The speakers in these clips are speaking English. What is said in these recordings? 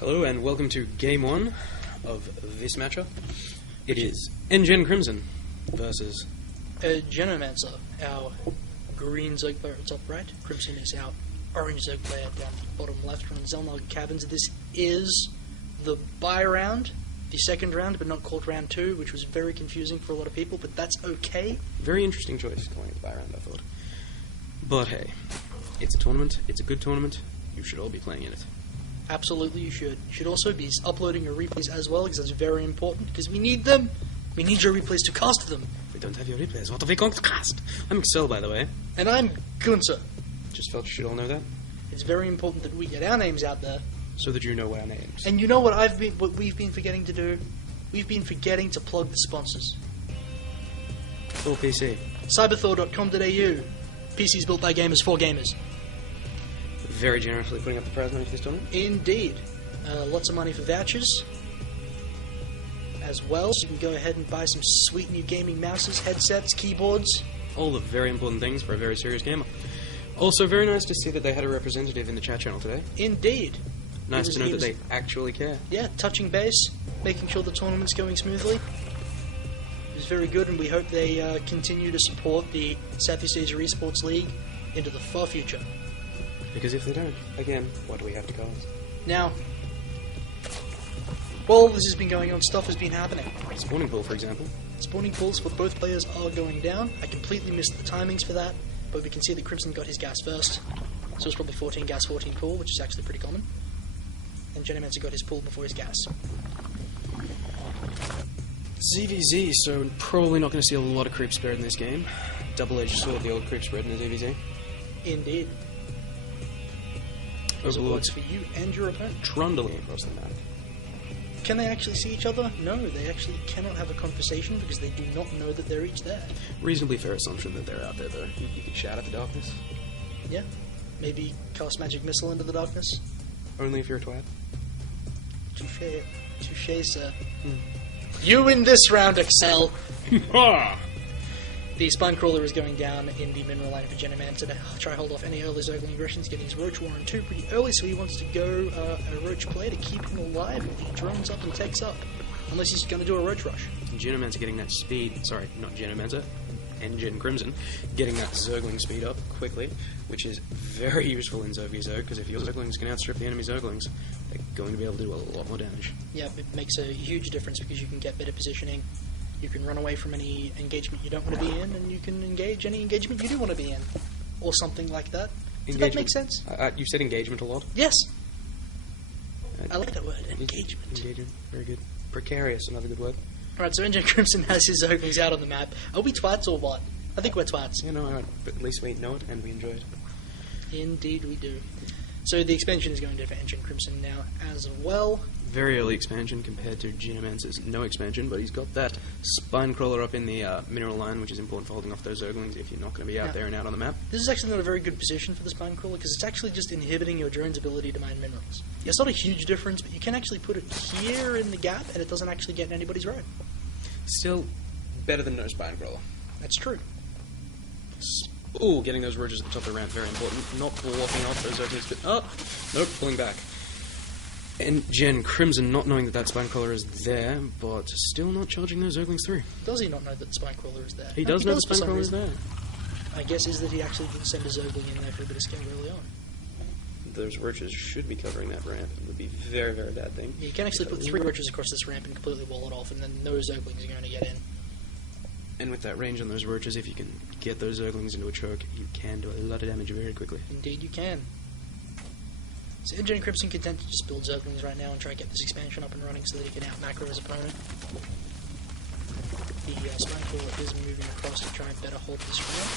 Hello and welcome to Game 1 of this matchup. It is nGenCrimson versus Genomancer, our green Zerg player at top right. Crimson is our orange Zerg player down the bottom left from Zelnarg Caverns. This is the bye round, the second round, but not called round 2, which was very confusing for a lot of people, but that's okay. very interesting choice calling it the bye round, I thought. But hey, it's a tournament, it's a good tournament, you should all be playing in it. Absolutely, you should. You should also be uploading your replays as well, because that's very important, because we need them. We need your replays to cast them. If we don't have your replays, what are we going to cast? I'm Excel, by the way. And I'm Gunther. Just felt you should all know that. It's very important that we get our names out there. So that you know our names. And you know what we've been forgetting to do? We've been forgetting to plug the sponsors. Full PC. Cyberthor.com.au. PCs built by gamers for gamers. Very generously putting up the prize money for this tournament. Indeed. Lots of money for vouchers as well. So you can go ahead and buy some sweet new gaming mouses, headsets, keyboards. All the very important things for a very serious gamer. Also, very nice to see that they had a representative in the chat channel today. Indeed. Nice to know that they actually care. Yeah, touching base, making sure the tournament's going smoothly. It was very good, and we hope they continue to support the Southeast Asia Esports League into the far future. Because if they don't, again, what do we have to cause? Now, while this has been going on, stuff has been happening. Spawning pool, for example. Spawning pools for both players are going down. I completely missed the timings for that, but we can see that Crimson got his gas first. So it's probably 14 gas, 14 pool, which is actually pretty common. And Genomancer got his pool before his gas. ZVZ, so probably not going to see a lot of creep spread in this game. Double-edged sword, the old creep spread in the ZVZ. Indeed. Because it works for you and your opponent. Trundling across the map. Can they actually see each other? No, they actually cannot have a conversation because they do not know that they're each there. Reasonably fair assumption that they're out there, though. You could shout at the darkness. Yeah. Maybe cast magic missile into the darkness. Only if you're a twat. Touché. Touché, sir. You win this round, Excel! The Spine Crawler is going down in the mineral line for Genomancer to try hold off any early Zergling aggressions, getting his Roach Warren 2 pretty early, so he wants to go a Roach play to keep him alive if he drones up and takes up. Unless he's going to do a Roach Rush. Genomancer getting that speed, sorry, not Genomancer, nGenCrimson, getting that Zergling speed up quickly, which is very useful in ZergVZerg, because if your Zerglings can outstrip the enemy Zerglings, they're going to be able to do a lot more damage. Yeah, it makes a huge difference because you can get better positioning. You can run away from any engagement you don't want to be in, and you can engage any engagement you do want to be in. Or something like that. Does that make sense? You said engagement a lot. Yes! I like that word, engagement. Engagement, very good. Precarious, another good word. Alright, so nGenCrimson has his Zerglings out on the map. Are we twats or what? I think we're twats. You know, but at least we know it and we enjoy it. Indeed we do. So the expansion is going to for nGenCrimson now as well. Very early expansion compared to Genomancer's no expansion, but he's got that Spine Crawler up in the mineral line, which is important for holding off those Zerglings if you're not going to be out there and out on the map. This is actually not a very good position for the Spine Crawler, because it's actually just inhibiting your drone's ability to mine minerals. Yeah, it's not a huge difference, but you can actually put it here in the gap, and it doesn't actually get in anybody's road. Still better than no Spine Crawler. That's true. Ooh, getting those roaches at the top of the ramp, very important. Not blocking off those Zerglings, but... Oh! Nope, pulling back. nGenCrimson not knowing that that Spine Crawler is there, but still not charging those Zerglings through. Does he not know that the Spine Crawler is there? He does know the Spine Crawler is there. I guess is that he actually did send a Zergling in there for a bit of skill early on. Those roaches should be covering that ramp. It would be a very, very bad thing. Yeah, you can actually put 3 roaches across this ramp and completely wall it off, and then those Zerglings are going to get in. And with that range on those roaches, if you can get those Zerglings into a choke, you can do a lot of damage very quickly. Indeed you can. So nGenCrimson content to just build Zerglings right now and try to get this expansion up and running so that he can out-macro his opponent. The Spine Crawler is moving across to try and better hold this ramp.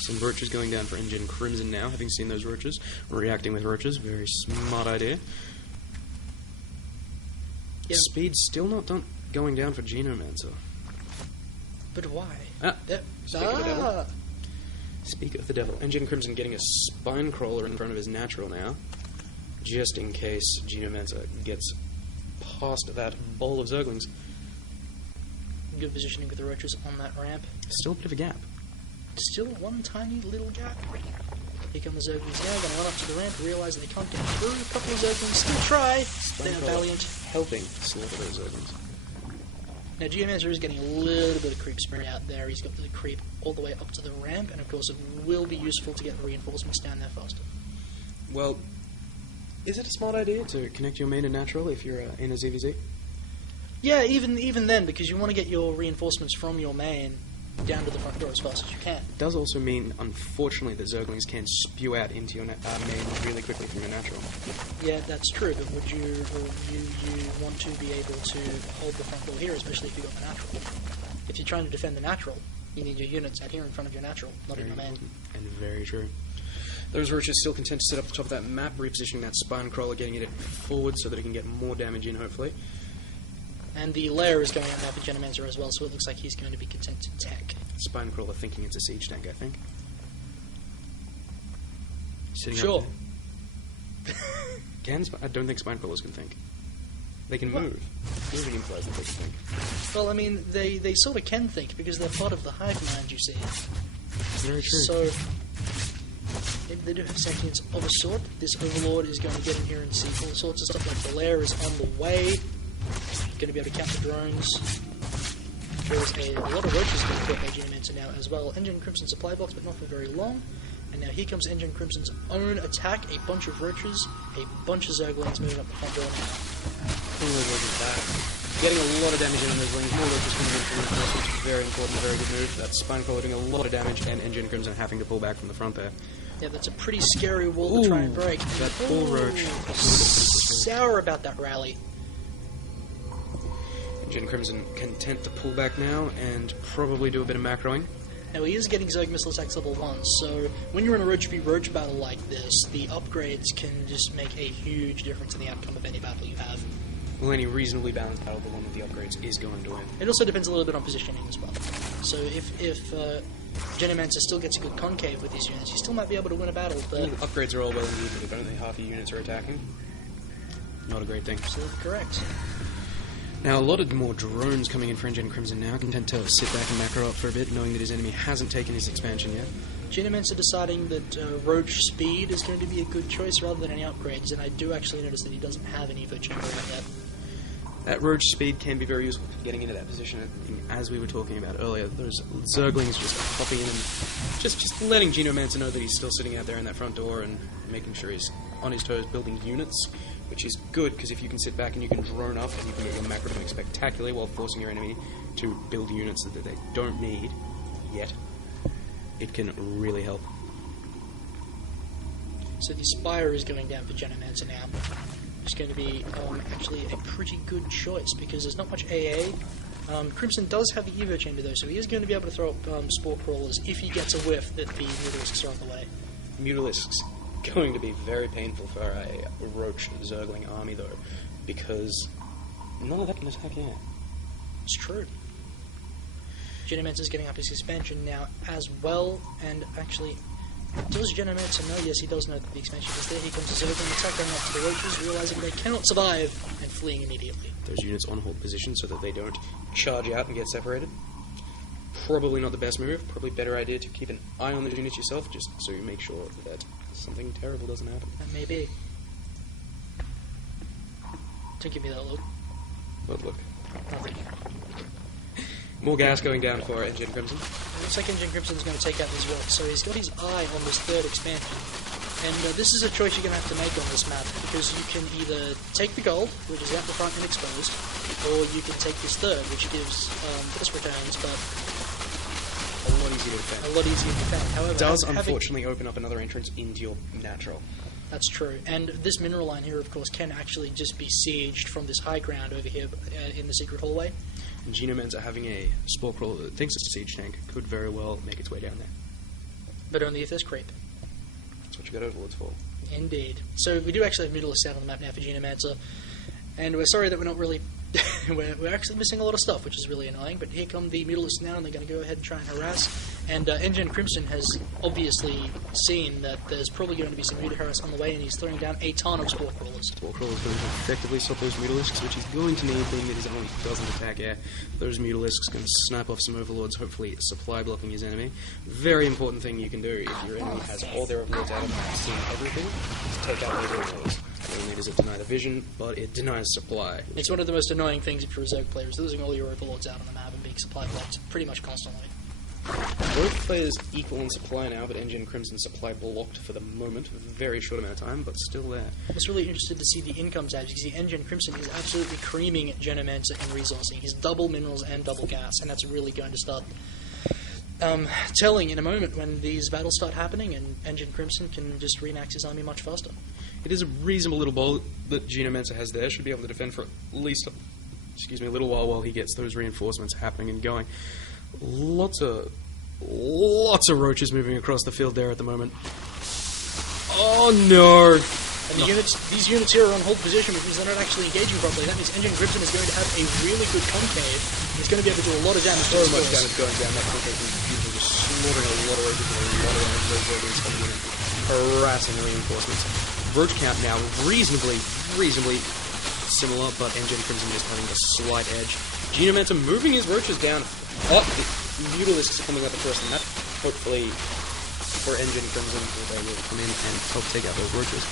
Some roaches going down for nGenCrimson now, having seen those roaches. Reacting with roaches, very smart idea. Yeah. Speed still not going down for Genomancer. But why? Speak of the devil. Speak of the devil. nGenCrimson getting a Spine Crawler in front of his natural now, just in case Genomancer gets past that ball of Zerglings. Good positioning with the roaches on that ramp. Still a bit of a gap. Still one tiny little gap. Here come the Zerglings now, going to run up to the ramp, realise they can't get through. A couple of Zerglings still try. They are valiant. Helping slaughter those Zerglings. Now, Genomancer is getting a little bit of creep sprint out there. He's got the creep all the way up to the ramp, and of course it will be useful to get the reinforcements down there faster. Well, is it a smart idea to connect your main and natural if you're in a ZVZ? Yeah, even then, because you want to get your reinforcements from your main down to the front door as fast as you can. It does also mean, unfortunately, that Zerglings can spew out into your main really quickly from your natural. Yeah, that's true, but would you want to be able to hold the front door here, especially if you've got the natural? If you're trying to defend the natural, you need your units out here in front of your natural, not in your main. And very true. Those roaches still content to sit up the top of that map, repositioning that spine crawler, getting it forward so that it can get more damage in, hopefully. And the lair is going out now for Genomancer as well, so it looks like he's going to be content to tech. Spine crawler thinking it's a siege tank, I think. Sitting Sure. up there. I don't think spine crawlers can think. They can move. Moving implies that they can think. Well, I mean, they sort of can think, because they're part of the hive mind, you see. Very true. So, maybe they do have sentience of a sort. This Overlord is going to get in here and see all sorts of stuff, like the lair is on the way. Going to be able to count the drones. There's a lot of roaches being caught by Genomancer now as well. nGenCrimson supply box, but not for very long. And now here comes nGenCrimson's own attack. A bunch of roaches, a bunch of Zerglings moving up the front door now. Pulling those roaches back. Getting a lot of damage in on those wings. More roaches coming in from the first, which is very important, a very good move. That spine crawler doing a lot of damage, and nGenCrimson having to pull back from the front there. Yeah, that's a pretty scary wall to try and break. That poor roach. Sour about that rally. nGenCrimson content to pull back now and probably do a bit of macroing. Now he is getting Zerg missile attacks level 1, so when you're in a Roach v Roach battle like this, the upgrades can just make a huge difference in the outcome of any battle you have. Well, any reasonably balanced battle, the one with the upgrades is going to win. It also depends a little bit on positioning as well. So if Genomancer still gets a good concave with these units, you still might be able to win a battle, but... Well, upgrades are all well and good, but if only half your units are attacking, not a great thing. Absolutely correct. Now, a lot of more drones coming in for nGenCrimson now, content to sit back and macro up for a bit, knowing that his enemy hasn't taken his expansion yet. Genomancer deciding that Roach speed is going to be a good choice rather than any upgrades, and I do actually notice that he doesn't have an Evo chamber yet. That roach speed can be very useful for getting into that position, as we were talking about earlier. Those Zerglings just popping in and just letting Genomancer know that he's still sitting out there in that front door and making sure he's on his toes building units, which is good, because if you can sit back and you can drone up and you can move your macro doing spectacularly while forcing your enemy to build units that they don't need yet, it can really help. So the Spire is going down for Genomancer now. It's going to be actually a pretty good choice, because there's not much AA. Crimson does have the Evo chamber though, so he is going to be able to throw up Spore Crawlers if he gets a whiff that the Mutalisks are on the way. Mutalisks going to be very painful for a Roach Zergling army though, because none of that can attack yet. It's true. Genomancer's getting up his expansion now as well, and actually, does Genomancer know? Yes, he does know that the expansion is there. Here comes the Zergling attack going up to the Roaches, realizing they cannot survive, and fleeing immediately. Those units on hold position so that they don't charge out and get separated. Probably not the best move. Probably better idea to keep an eye on the units yourself, just so you make sure that something terrible doesn't happen. That may be. Don't give me that look. What look? Nothing. More gas going down for nGenCrimson. It looks like nGenCrimson is going to take out these rocks, so he's got his eye on this third expansion. And this is a choice you're going to have to make on this map, because you can either take the gold, which is out the front and exposed, or you can take this third, which gives plus returns, but A lot easier to defend. a lot easier to defend. However, It does having- unfortunately open up another entrance into your natural. That's true. And this mineral line here, of course, can actually just be sieged from this high ground over here in the secret hallway. And Genomancer having a Spore Crawler that thinks it's a siege tank could very well make its way down there. But only if there's creep. That's what you got Overlords for. Indeed. So we do actually have Mutalisks out on the map now for Genomancer. And we're sorry that we're not really... we're actually missing a lot of stuff, which is really annoying. But here come the Mutalisks now, and they're going to go ahead and try and harass And nGenCrimson has obviously seen that there's probably going to be some Mutaharris on the way, and he's throwing down a ton of Spore Crawlers. Spore Crawlers going to effectively stop those Mutalisks, which he's going to need, being that his army doesn't attack air. Those Mutalisks can snap off some Overlords, hopefully supply blocking his enemy. Very important thing you can do if your enemy has all their Overlords out and seeing everything, is take out those Overlords. Not only does it deny the vision, but it denies supply. It's one of the most annoying things if you're a Zerg player, is losing all your Overlords out on the map and being supply blocked pretty much constantly. Both players equal in supply now, but nGenCrimson's supply blocked for the moment. Very short amount of time, but still there. I was really interested to see the income tabs, because the nGenCrimson is absolutely creaming Genomancer in resourcing. He's double minerals and double gas, and that's really going to start telling in a moment when these battles start happening, and nGenCrimson can just remax his army much faster. It is a reasonable little ball that Genomancer has there. Should be able to defend for at least a little while he gets those reinforcements happening and going. Lots of roaches moving across the field there at the moment. Oh no! And these units here are on hold position, which means they're not actually engaging properly. That means nGenCrimson is going to have a really good concave. He's going to be able to do a lot of damage. So much damage going down that concave. He's just slaughtering a lot of roaches with a lot of damage. Those roaches coming in, harassing reinforcements. Roach count now reasonably similar, but nGenCrimson is having a slight edge. Genomancer moving his roaches down. Hot. The Mutalisks are coming up across the map. Hopefully, for nGenCrimson, they will come in and help take out those roaches.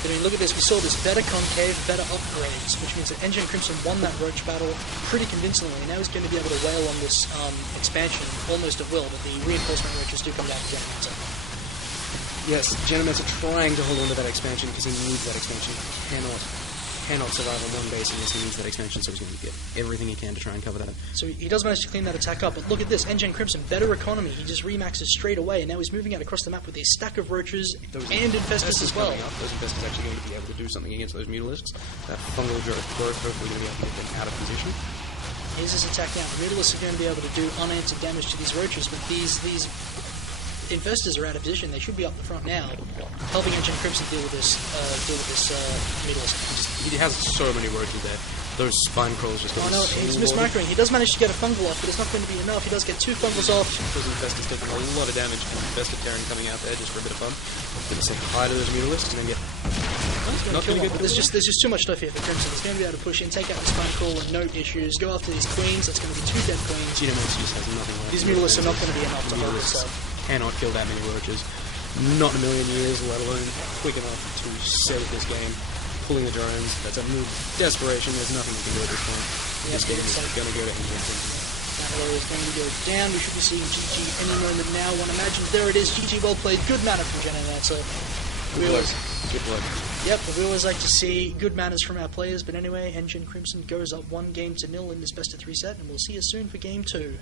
I mean, look at this. We saw this better concave, better upgrades, which means that nGenCrimson won that roach battle pretty convincingly. Now he's going to be able to wail on this expansion almost at will, but the reinforcement roaches do come down to Genomancer. Yes, Genomancer trying to hold on to that expansion because he needs that expansion. Cannot survive on one base unless he needs that expansion, so he's going to get everything he can to try and cover that. So he does manage to clean that attack up, but look at this, nGenCrimson, better economy, he just remaxes straight away, and now he's moving out across the map with a stack of roaches and infestors as well. Those infestors actually going to be able to do something against those Mutalisks. That fungal growth hopefully going to be able to get them out of position. Here's his attack now. The Mutalisks are going to be able to do unanswered damage to these roaches, but these infestors are out of position. They should be up the front now, helping nGenCrimson deal with this Mutalisk. He has so many roaches there. Those spine crawls just oh no, he's mismicroing. He does manage to get a fungal off, but it's not going to be enough. He does get 2 fungals off. Those infestors taking a lot of damage, and Infested Terran coming out there just for a bit of fun. Going to say hi to those Mutalisks and then get... Not going to there's just too much stuff here for Crimson. He's going to be able to push in, take out the spine crawl and no issues, go after these queens. That's going to be 2 dead queens. Genomancer just has nothing left. These Mutalisks are not going to be enough to hold this up. Cannot kill that many roaches. Not in a million years, let alone quick enough to save this game. Pulling the drones, that's a move. Desperation, there's nothing we can do at this point. This game is going to go to nGenCrimson. That is going to go down. We should be seeing GG any moment now. One imagines there it is. GG, well played. Good mana from Genomancer. Good work. Yep, we always like to see good manners from our players. But anyway, nGenCrimson goes up 1-0 in this best of 3 set, and we'll see you soon for game 2.